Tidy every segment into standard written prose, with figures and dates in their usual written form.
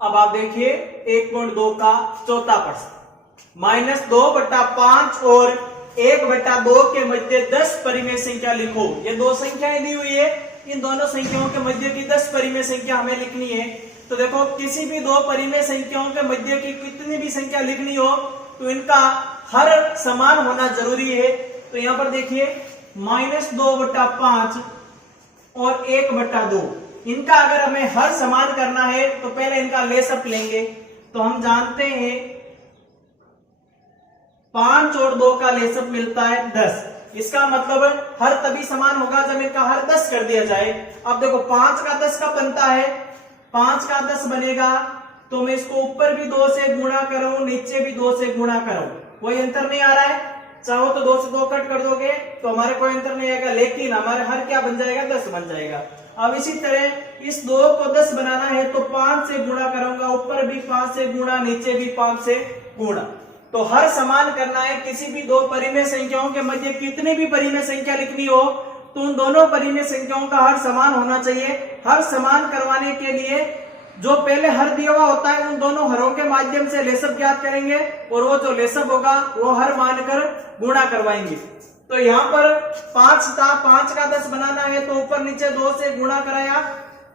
अब आप देखिए 1.2 का चौथा प्रश्न, -2/5 और 1/2 के मध्य 10 परिमेय संख्या लिखो। ये दो संख्याएं दी हुई है, इन दोनों संख्याओं के मध्य की 10 परिमेय संख्या हमें लिखनी है। तो देखो किसी भी दो परिमेय संख्याओं के मध्य की कितनी भी संख्या लिखनी हो तो इनका हर समान होना जरूरी है। तो यहां पर देखिए -2/5 और 1/2, इनका अगर हमें हर समान करना है तो पहले इनका लेसअप लेंगे। तो हम जानते हैं 5 और 2 का लेसअप मिलता है 10। इसका मतलब हर तभी समान होगा जब इनका हर 10 कर दिया जाए। अब देखो 5 का 10 का बनता है, 5 का 10 बनेगा तो मैं इसको ऊपर भी 2 से गुणा करूं, नीचे भी 2 से गुणा करूं, कोई अंतर नहीं आ रहा है। चाहो तो 2 से 2 कट कर दोगे तो हमारे कोई अंतर नहीं आएगा, लेकिन हमारे हर क्या बन जाएगा, 10 बन जाएगा। अब इसी तरह इस 2 को 10 बनाना है तो 5 से गुणा करूंगा, ऊपर भी 5 से गुणा, नीचे भी 5 से गुणा। तो हर समान करना है, किसी भी दो परिमेय संख्याओं के मध्य कितनी भी परिमेय संख्या लिखनी हो तो उन दोनों परिमेय संख्याओं का हर समान होना चाहिए। हर समान करवाने के लिए जो पहले हर दिया हुआ होता है उन दोनों हरों के माध्यम से लेसअप ज्ञात करेंगे और वो जो लेसअप होगा वो हर मानकर गुणा करवाएंगे। तो यहाँ पर 5 था, 5 का 10 बनाना है तो ऊपर नीचे 2 से गुणा कराया।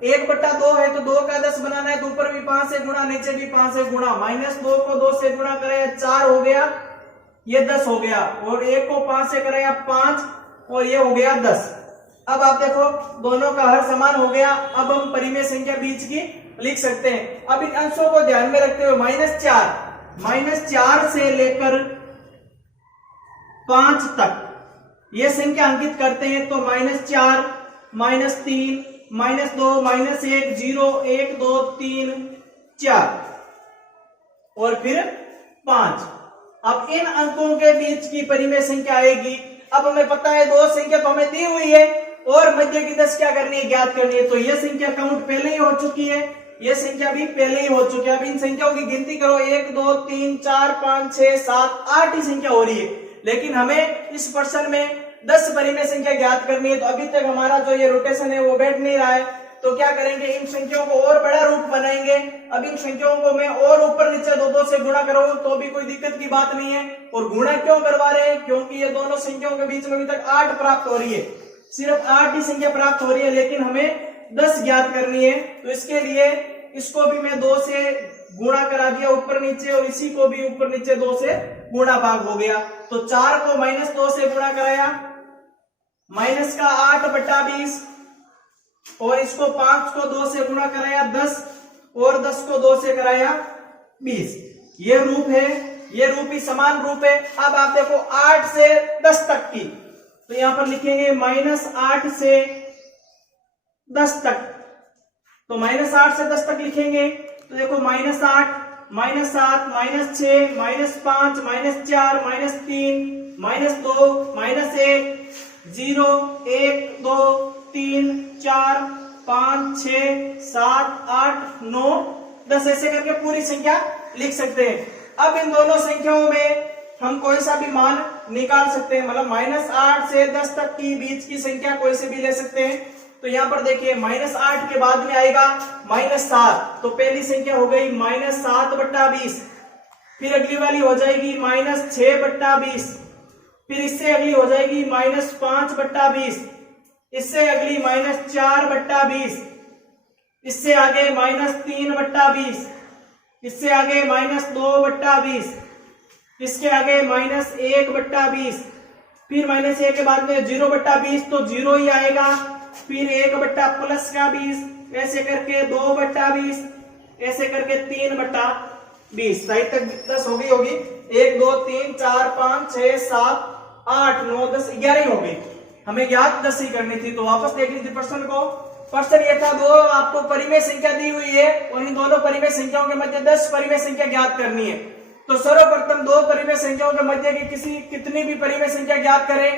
1/2 है तो 2 का 10 बनाना है तो ऊपर भी 5 से गुणा, नीचे भी 5 से गुणा। -2 को 2 से गुणा कराया 4 हो गया, ये 10 हो गया, और 1 को 5 से कराया 5 और ये हो गया 10। अब आप देखो दोनों का हर समान हो गया। अब हम परिमेय संख्या बीच की लिख सकते हैं। अब इन अंशों को ध्यान में रखते हुए -4 से लेकर 5 तक ये संख्या अंकित करते हैं तो -4, -3, -2, -1, 0, 1, 2, 3, 4 और फिर 5। अब इन अंकों के बीच की परिमेय संख्या आएगी। अब हमें पता है दो संख्या तो हमें दी हुई है और मध्य की 10 क्या करनी है, ज्ञात करनी है। तो यह संख्या काउंट पहले ही हो चुकी है, यह संख्या भी पहले ही हो चुकी है। अब इन संख्याओं की गिनती करो, 1, 2, 3, 4, 5, 6, 7, 8 ही संख्या हो रही है, लेकिन हमें इस प्रश्न में 10 परिमेय संख्या ज्ञात करनी है। तो अभी तक हमारा जो ये रोटेशन है वो बैठ नहीं रहा है, तो क्या करेंगे, इन संख्याओं को और बड़ा रूप बनाएंगे। अब इन संख्याओं को मैं और ऊपर नीचे 2-2 से गुणा करूं तो भी कोई दिक्कत की बात नहीं है। और गुणा क्यों करवा रहे हैं, क्योंकि ये दोनों संख्याओं के बीच में अभी तक 8 प्राप्त हो रही है, सिर्फ 8 ही संख्या प्राप्त हो रही है, लेकिन हमें 10 ज्ञात करनी है। तो इसके लिए इसको भी मैं 2 से गुणा करा दिया ऊपर नीचे, और इसी को भी ऊपर नीचे 2 से गुणा भाग हो गया। तो 4 को -2 से गुणा कराया, माइनस का 8/20, और इसको 5 को 2 से गुणा कराया 10, और 10 को 2 से कराया 20। ये रूप है, ये रूप ही समान रूप है। अब आप देखो 8 से 10 तक की, तो यहां पर लिखेंगे -8 से 10 तक। तो -8 से 10 तक लिखेंगे तो देखो -8, -7, -6, -5, -4, -3, -2, -1, 0, 1, 2, 3, 4, 5, 6, 7, 8, 9, 10 ऐसे करके पूरी संख्या लिख सकते हैं। अब इन दोनों संख्याओं में हम कोई सा भी मान निकाल सकते हैं, मतलब -8 से 10 तक की बीच की संख्या कोई से भी ले सकते हैं। तो यहां पर देखिए -8 के बाद में आएगा -7, तो पहली संख्या हो गई -7/20, फिर अगली वाली हो जाएगी -6/20, फिर इससे अगली हो जाएगी -5/20, इससे अगली -4/20, इससे आगे -3/20, इससे आगे -2/20, इसके आगे -1/20, फिर -1 के बाद में 0/20, तो 0 ही आएगा, फिर 1/+20, ऐसे करके 2/20, ऐसे करके 3/20। सही तक 10 हो गई होगी, 1, 2, 3, 4, 5, 6, 7, 8, 9, 10, 11 हो गई। हमें ज्ञात 10 ही करनी थी। तो वापस देख लीजिए प्रश्न को। प्रश्न ये था, दो आपको परिमेय संख्या दी हुई है और इन दोनों परिमेय संख्याओं के मध्य 10 परिमेय संख्या ज्ञात करनी है। तो सर्वप्रथम दो परिमेय संख्याओं के मध्य की कितनी भी परिमेय संख्या ज्ञात करें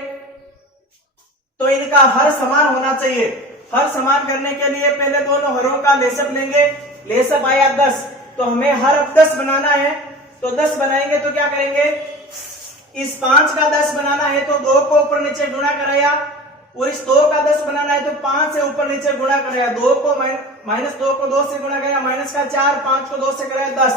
तो इनका हर समान होना चाहिए। हर समान करने के लिए पहले दोनों हरों का लेसअप लेंगे। लेसअप आया 10, तो हमें हर 10 बनाना है। तो 10 बनाएंगे तो क्या करेंगे, इस 5 का 10 बनाना है तो 2 को ऊपर नीचे गुणा कराया, और इस 2 का 10 बनाना है तो 5 से ऊपर नीचे गुणा कराया। 2 को -2 को 2 से गुणा कराया माइनस का 4, 5 को 2 से कराया 10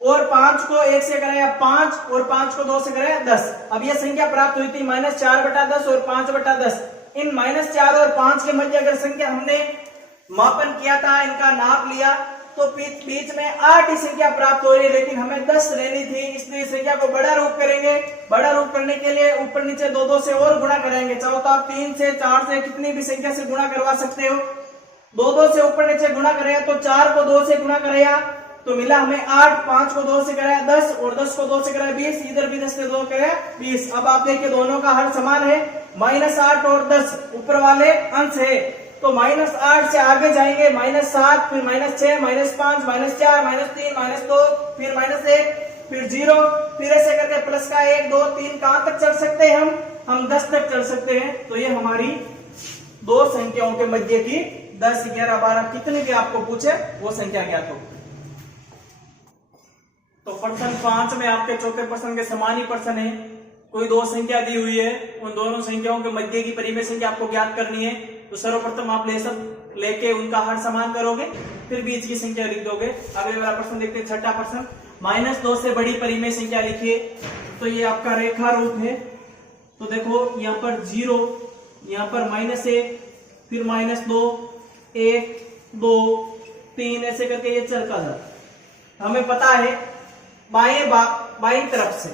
और 5 को 1 से कराया 5 और 5 को 2 से कराया 10। अब ये संख्या प्राप्त हुई थी -4/10 और 5/10। इन -4 और 5 के मध्य अगर संख्या हमने मापन किया था, इनका नाप लिया, तो बीच में 8 ही संख्या प्राप्त हो रही है, लेकिन हमें 10 लेनी थी, इसलिए संख्या को बड़ा रूप करेंगे। बड़ा रूप करने के लिए ऊपर नीचे 2-2 से और गुणा कराएंगे। चाहो तो आप 3 से 4 से कितनी भी संख्या से गुणा करवा सकते हो। 2-2 से ऊपर नीचे गुणा कराया तो 4 को 2 से गुणा कराया तो मिला हमें 8, 5 को 2 से कराया 10 और 10 को 2 से कराया 20, इधर भी 10 से 2 कराया 20। अब आप देखिए दोनों का हर समान है, -8 और 10 ऊपर वाले अंश है, तो -8 से आगे जाएंगे -7, फिर -6, -5, -4, -3, -2, फिर -1, फिर 0, फिर ऐसे करके प्लस का 1, 2, 3 कहां तक चल सकते हैं हम 10 तक चल सकते हैं। तो ये हमारी दो संख्याओं के मध्य की 10, 11, 12 कितने भी आपको पूछे वो संख्या ज्ञात हो। तो प्रश्न 5 में आपके चौथे प्रश्न के समान ही प्रश्न है। कोई दो संख्या दी हुई है, उन दोनों संख्याओं के मध्य की परिमेय संख्या आपको ज्ञात करनी है। तो सर्वप्रथम आप लेके उनका हर समान करोगे, फिर बीच की संख्या लिख दोगे। अगले वाला प्रश्न देखते हैं, छठा प्रश्न, -2 से बड़ी परिमेय संख्या लिखिए। तो ये आपका रेखा रूप है। तो देखो यहाँ पर 0, यहाँ पर -1, फिर -2, 1, 2, 3 ऐसे करके ये चलता जाता। हमें पता है बाएं तरफ से,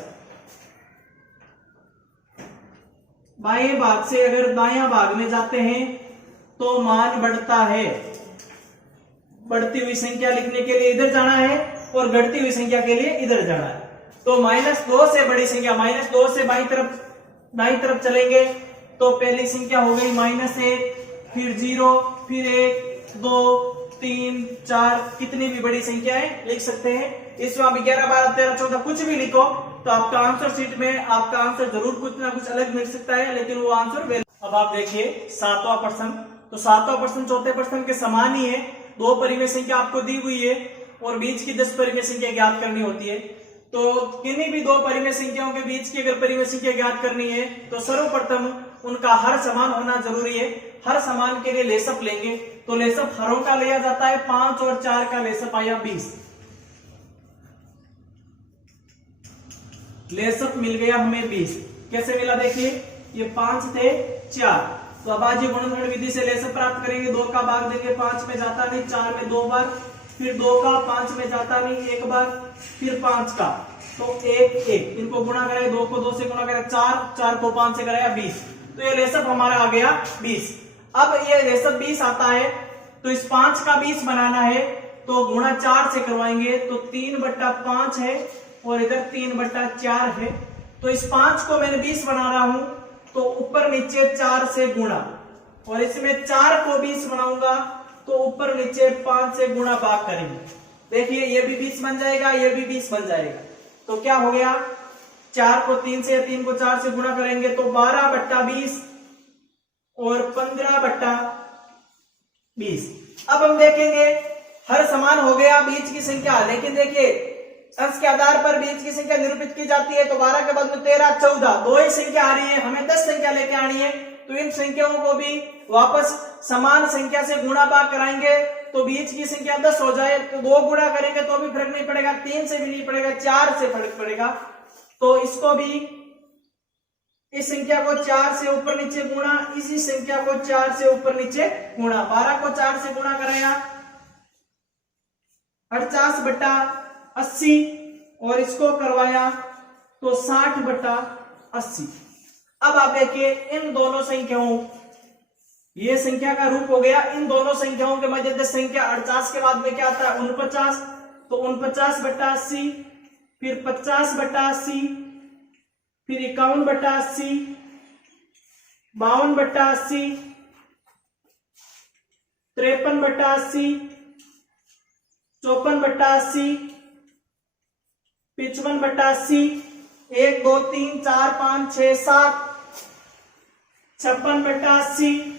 बाएं भाग से अगर दायां भाग में जाते हैं तो मान बढ़ता है। बढ़ती हुई संख्या लिखने के लिए इधर जाना है और घटती हुई संख्या के लिए इधर जाना है। तो -2 से बड़ी संख्या, -2 से दाईं तरफ चलेंगे तो पहली संख्या हो गई -1, फिर 0, फिर 1, 2, 3, 4 कितनी भी बड़ी संख्याएं लिख सकते हैं। इसमें आप 11, 12, 13, 14 कुछ भी लिखो तो आपका आंसर शीट में आपका आंसर जरूर कुछ ना कुछ अलग मिल सकता है, लेकिन वो आंसर। अब आप देखिए 7वां प्रश्न। तो 7वां प्रश्न चौथे प्रश्न के समान ही है। दो परिमेय संख्या आपको दी हुई है और बीच की 10 परिमेय संख्या ज्ञात करनी होती है। तो किन्हीं भी दो परिमेय संख्याओं के बीच की अगर परिमेय संख्या ज्ञात करनी है तो सर्वप्रथम उनका हर समान होना जरूरी है। हर समान के लिए लेसअप लेंगे, तो लेसअप हरों का लिया जाता है 5 और 4 का लेसअप आया 20। लेसअप मिल गया हमें 20। कैसे मिला देखिए, ये 5 थे 4, तो अब आज गुणनखंड विधि से लेसअप प्राप्त करेंगे। 2 का भाग देंगे, 5 में जाता नहीं, 4 में 2 बार, फिर 2 का 5 में जाता नहीं 1 बार, फिर 5 का, तो 1, 1 इनको गुणा करें, 2 को 2 से गुणा करें 4, 4 को 5 से कराया 20। तो ये लेसअप हमारा आ गया 20। अब ये लेसअप 20 आता है तो इस 5 का 20 बनाना है तो गुणा 4 से करवाएंगे, तो 3/5 है और इधर 3/4 है। तो इस 5 को मैंने 20 बना रहा हूं तो ऊपर नीचे 4 से गुणा, और इसमें 4 को 20 बनाऊंगा तो ऊपर नीचे 5 से गुणा भाग करेंगे। देखिए ये भी 20 बन जाएगा, ये भी 20 बन जाएगा। तो क्या हो गया, 4 को 3 से, 3 को 4 से गुणा करेंगे तो 12/20 और 15/20। अब हम देखेंगे हर समान हो गया बीच की संख्या, लेकिन देखिए अंश के आधार पर बीच की संख्या निरूपित की जाती है। तो 12 के बाद में 13, 14 दो ही संख्या आ रही है, हमें 10 संख्या लेके आनी है। तो इन संख्याओं को भी वापस समान संख्या से गुणा भाग कराएंगे तो बीच की संख्या 10 हो जाए। तो 2 गुणा करेंगे तो भी फर्क नहीं पड़ेगा, 3 से भी नहीं पड़ेगा, 4 से फर्क पड़ेगा। तो इसको भी, इस संख्या को 4 से ऊपर नीचे गुणा, इसी संख्या को 4 से ऊपर नीचे गुणा। 12 को 4 से गुणा कराया 48/80 और इसको करवाया तो 60/80। अब आप देखिए इन दोनों संख्याओं, ये संख्या का रूप हो गया। इन दोनों संख्याओं के मध्य 10 संख्या 48 के बाद में क्या आता है 49, तो 49/80, फिर 50/80, फिर 51/80, 52/80, 53/80, 54/80, 55/80, 1, 2, 3, 4, 5, 6, 7, 56/80,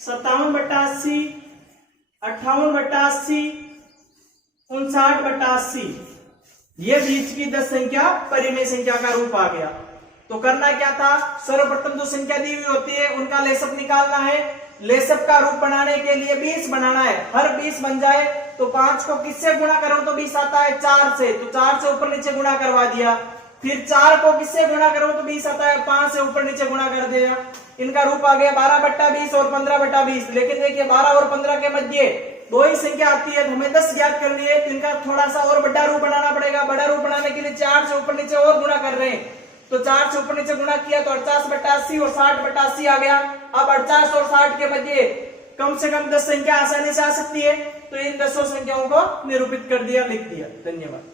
57/80, 58/80, 59/80। ये बीच की 10 संख्या परिमेय संख्या का रूप आ गया। तो करना क्या था, सर्वप्रथम जो संख्या दी हुई होती है उनका लेसअप निकालना है। लेसअप का रूप बनाने के लिए 20 बनाना है, हर 20 बन जाए तो 5 को किससे गुणा करो तो 20 आता है 4 से, तो 4 से ऊपर नीचे गुणा करवा दिया। फिर 4 को किससे गुणा करो तो 20 आता है, 5 से ऊपर नीचे गुणा कर दिया। इनका रूप आ गया 12/20 और 15/20। लेकिन देखिए 12 और 15 के मध्य दो ही संख्या आती है, तो हमें 10 ज्ञात करनी है, तो इनका थोड़ा सा और बड़ा रूप बनाना पड़ेगा। बड़ा रूप बनाने के लिए 4 से ऊपर नीचे और गुणा कर रहे हैं, तो 4 से ऊपर नीचे गुणा किया तो 48/80 और 60/80 आ गया। अब 48 और 60 के मध्य कम से कम 10 संख्या आसानी से आ सकती है, तो इन 10 संख्याओं को निरूपित कर दिया, लिख दिया। धन्यवाद।